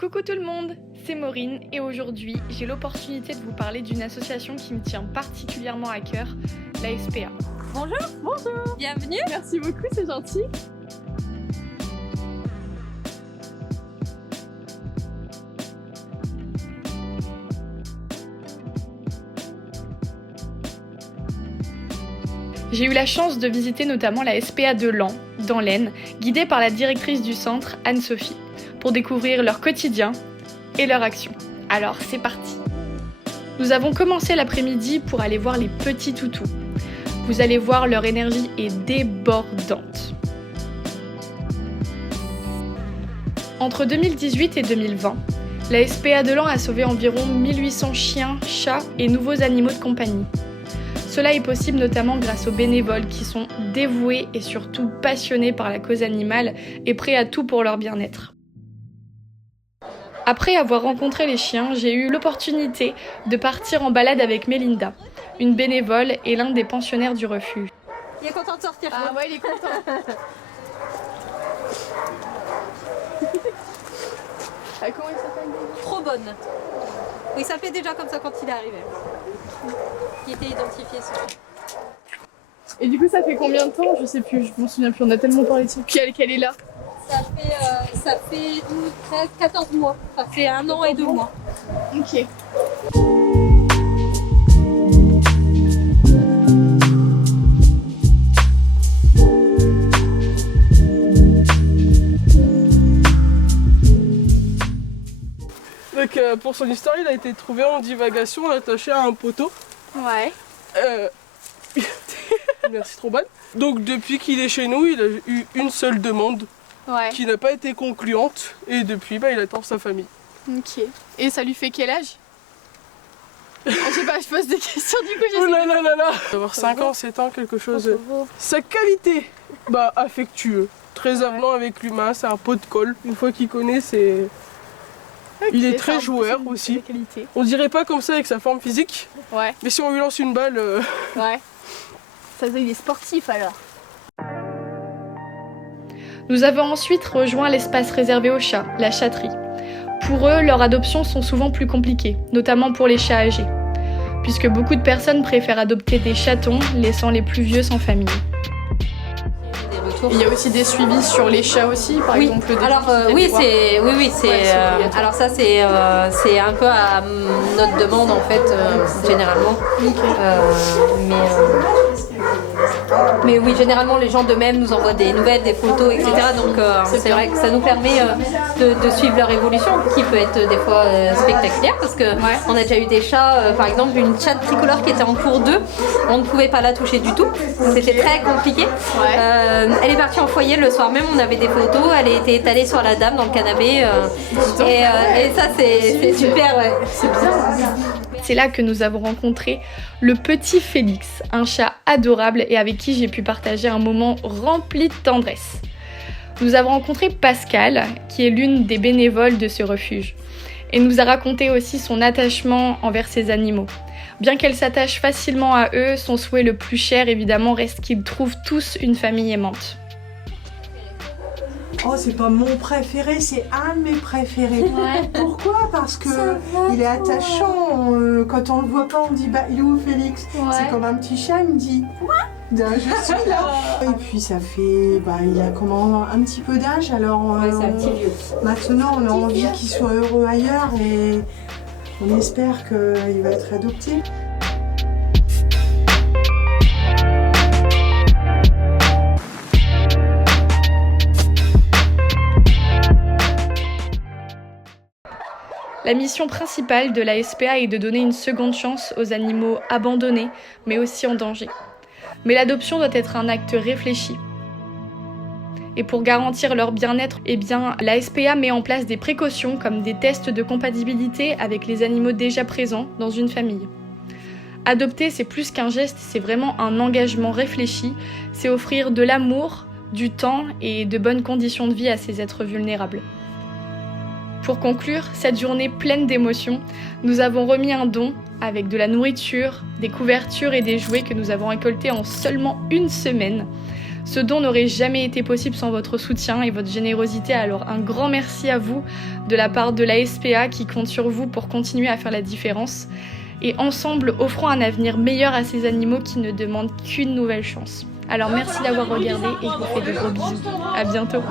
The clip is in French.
Coucou tout le monde, c'est Maureen et aujourd'hui j'ai l'opportunité de vous parler d'une association qui me tient particulièrement à cœur, la SPA. Bonjour. Bonjour. Bienvenue. Merci beaucoup, c'est gentil. J'ai eu la chance de visiter notamment la SPA de Laon, dans l'Aisne, guidée par la directrice du centre, Anne-Sophie, pour découvrir leur quotidien et leur action. Alors c'est parti. Nous avons commencé l'après-midi pour aller voir les petits toutous. Vous allez voir, leur énergie est débordante. Entre 2018 et 2020, la SPA de Laon a sauvé environ 1800 chiens, chats et nouveaux animaux de compagnie. Cela est possible notamment grâce aux bénévoles qui sont dévoués et surtout passionnés par la cause animale et prêts à tout pour leur bien-être. Après avoir rencontré les chiens, j'ai eu l'opportunité de partir en balade avec Mélinda, une bénévole et l'un des pensionnaires du refuge. Il est content de sortir. Ah ouais, il est content. Comment il s'appelle? Trop bonne. Il s'appelait déjà comme ça quand il est arrivé. Il était identifié ce chien. Et du coup, ça fait combien de temps? Je sais plus, je m'en souviens plus, on a tellement parlé de ça. Qu'elle est là. Ça fait 12, 13, 14 mois. Ça fait 1 an et 2 mois. Ok. Donc pour son histoire, il a été trouvé en divagation attaché à un poteau. Ouais. Merci trop bonne. Donc depuis qu'il est chez nous, il a eu une seule demande qui n'a pas été concluante et depuis il attend sa famille. Ok. Et ça lui fait quel âge? Je sais pas, je pose des questions du coup. Oh là là là là. D'avoir 5 ans, 7 ans, quelque chose. Sa qualité, affectueux, très avenant avec l'humain, c'est un pot de colle. Une fois qu'il connaît, c'est... Il est très joueur aussi. On dirait pas comme ça avec sa forme physique. Ouais. Mais si on lui lance une balle... Ouais. Ça veut dire il est sportif alors. Nous avons ensuite rejoint l'espace réservé aux chats, la chatterie. Pour eux, leurs adoptions sont souvent plus compliquées, notamment pour les chats âgés, puisque beaucoup de personnes préfèrent adopter des chatons, laissant les plus vieux sans famille. Il y a aussi des suivis sur les chats aussi, par exemple. Alors alors ça c'est un peu à notre demande en fait généralement. Mais oui, généralement les gens d'eux-mêmes nous envoient des nouvelles, des photos, etc. Donc c'est vrai que ça nous permet de suivre leur évolution, qui peut être des fois spectaculaire, parce que on a déjà eu des chats, par exemple une chatte tricolore qui était en cours 2, on ne pouvait pas la toucher du tout, c'était très compliqué. Elle est partie en foyer le soir même, on avait des photos, elle était étalée sur la dame dans le canapé, et ça c'est super. C'est bien. C'est là que nous avons rencontré le petit Félix, un chat adorable et avec qui j'ai pu partager un moment rempli de tendresse. Nous avons rencontré Pascal, qui est l'une des bénévoles de ce refuge, et nous a raconté aussi son attachement envers ces animaux. Bien qu'elle s'attache facilement à eux, son souhait le plus cher évidemment reste qu'ils trouvent tous une famille aimante. Oh, c'est pas mon préféré, c'est un de mes préférés. Pourquoi? Parce que il est attachant. Quand on le voit pas, on dit il est où Félix? C'est comme un petit chat, il me dit quoi? Je suis là. Et puis ça fait, il a un petit peu d'âge, alors c'est un petit vieux. Maintenant on a envie qu'il soit heureux ailleurs et on espère qu'il va être adopté. La mission principale de la SPA est de donner une seconde chance aux animaux abandonnés, mais aussi en danger. Mais l'adoption doit être un acte réfléchi. Et pour garantir leur bien-être, la SPA met en place des précautions comme des tests de compatibilité avec les animaux déjà présents dans une famille. Adopter, c'est plus qu'un geste, c'est vraiment un engagement réfléchi, c'est offrir de l'amour, du temps et de bonnes conditions de vie à ces êtres vulnérables. Pour conclure cette journée pleine d'émotions, nous avons remis un don avec de la nourriture, des couvertures et des jouets que nous avons récoltés en seulement une semaine. Ce don n'aurait jamais été possible sans votre soutien et votre générosité, alors un grand merci à vous de la part de la SPA qui compte sur vous pour continuer à faire la différence. Et ensemble, offrons un avenir meilleur à ces animaux qui ne demandent qu'une nouvelle chance. Alors merci d'avoir regardé et je vous fais de gros bisous. À bientôt.